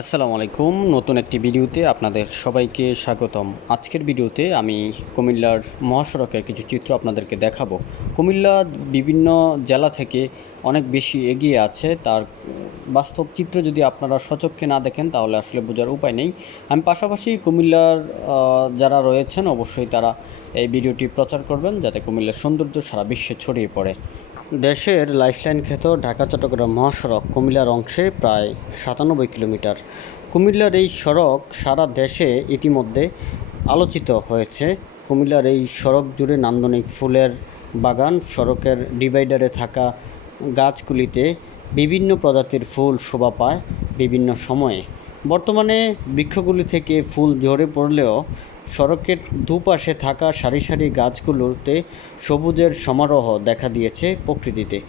আসসালামু আলাইকুম। নতুন একটি ভিডিওতে আপনাদের সবাইকে স্বাগতম। আজকের ভিডিওতে আমি কুমিল্লার মহাসড়কের কিছু চিত্র আপনাদেরকে দেখাবো। কুমিল্লা বিভিন্ন জেলা থেকে অনেক বেশি এগিয়ে আছে। তার বাস্তব চিত্র যদি আপনারা সচক্ষে না দেখেন, তাহলে আসলে বোঝার উপায় নেই। আমি পাশাপাশি কুমিল্লার যারা রয়েছেন, অবশ্যই তারা এই ভিডিওটি প্রচার করবেন, যাতে কুমিল্লার সৌন্দর্য সারা বিশ্বে ছড়িয়ে পড়ে। দেশের লাইফলাইন খ্যাত ঢাকা, চট্টগ্রাম মহাসড়ক কুমিল্লার অংশে প্রায় সাতানব্বই কিলোমিটার। কুমিল্লার এই সড়ক সারা দেশে ইতিমধ্যে আলোচিত হয়েছে। কুমিল্লার এই সড়ক জুড়ে নান্দনিক ফুলের বাগান, সড়কের ডিভাইডারে থাকা গাছগুলিতে বিভিন্ন প্রজাতির ফুল শোভা পায় বিভিন্ন সময়ে। বর্তমানে বৃক্ষগুলি থেকে ফুল ঝরে পড়লেও সড়কের দুপাশে থাকা সারি সারি গাছগুলোতে সবুজের সমারোহ দেখা দিয়েছে প্রকৃতিতে।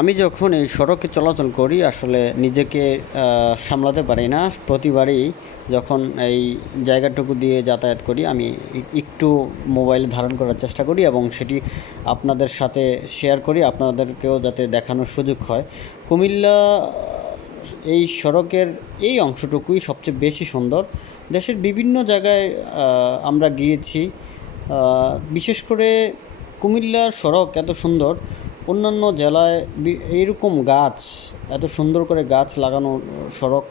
আমি যখন এই সড়কে চলাচল করি, আসলে নিজেকে সামলাতে পারি না। প্রতিবারই যখন এই জায়গাটুকু দিয়ে যাতায়াত করি, আমি একটু মোবাইল ধারণ করার চেষ্টা করি এবং সেটি আপনাদের সাথে শেয়ার করি। আপনাদেরকেও যাতে দেখানোর সুযোগ হয়। কুমিল্লা, এই সড়কের এই অংশটুকুই সবচেয়ে বেশি সুন্দর। দেশের বিভিন্ন জায়গায় আমরা গিয়েছি। বিশেষ করে কুমিল্লার সড়ক এত সুন্দর, অন্যান্য জেলায় এইরকম গাছ, এত সুন্দর করে গাছ লাগানো সড়ক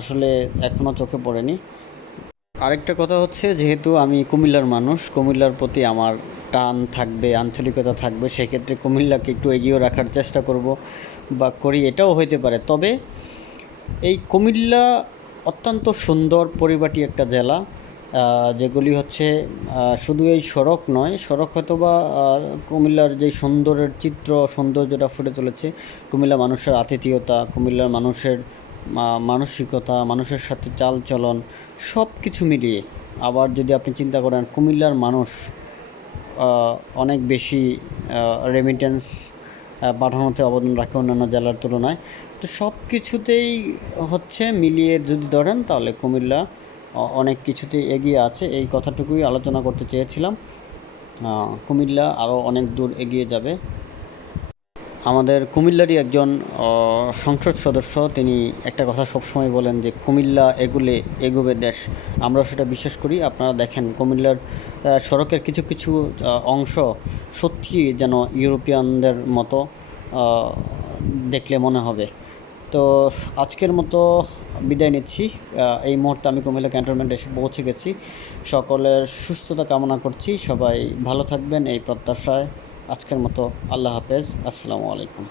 আসলে এখনও চোখে পড়েনি। আরেকটা কথা হচ্ছে, যেহেতু আমি কুমিল্লার মানুষ, কুমিল্লার প্রতি আমার টান থাকবে, আঞ্চলিকতা থাকবে, সেক্ষেত্রে কুমিল্লাকে একটু এগিয়ে রাখার চেষ্টা করব বা করি, এটাও হইতে পারে। তবে এই কুমিল্লা অত্যন্ত সুন্দর পরিপাটি একটা জেলা যেগুলি হচ্ছে শুধু এই সড়ক নয়, সড়ক হয়তো বা কুমিল্লার যে সুন্দরের চিত্র, সৌন্দর্যটা ফুটে তুলেছে, কুমিল্লা মানুষের আতিথেয়তা, কুমিল্লার মানুষের মানসিকতা, মানুষের সাথে চালচলন সব কিছু মিলিয়ে আবার যদি আপনি চিন্তা করেন, কুমিল্লার মানুষ অনেক বেশি রেমিটেন্স পাঠানোতে অবদান রাখে অন্যান্য জেলার তুলনায়। তো সব কিছুতেই হচ্ছে মিলিয়ে যদি ধরেন, তাহলে কুমিল্লা অনেক কিছুতেই এগিয়ে আছে। এই কথাটুকুই আলোচনা করতে চেয়েছিলাম। কুমিল্লা আরও অনেক দূর এগিয়ে যাবে। আমাদের কুমিল্লারই একজন সংসদ সদস্য, তিনি একটা কথা সবসময় বলেন যে, কুমিল্লা এগুলে এগোবে দেশ। আমরা সেটা বিশ্বাস করি। আপনারা দেখেন, কুমিল্লার সড়কের কিছু কিছু অংশ সত্যি যেন ইউরোপিয়ানদের মতো দেখলে মনে হবে। তো আজকের মতো বিদায় নিচ্ছি। এই মুহূর্তে আমি কুমিল্লা ক্যান্টনমেন্টে এসে পৌঁছে গেছি। সকলের সুস্থতা কামনা করছি। সবাই ভালো থাকবেন এই প্রত্যাশায়। আজকের মতো আল্লাহ হাফেজ। আসসালামু আলাইকুম।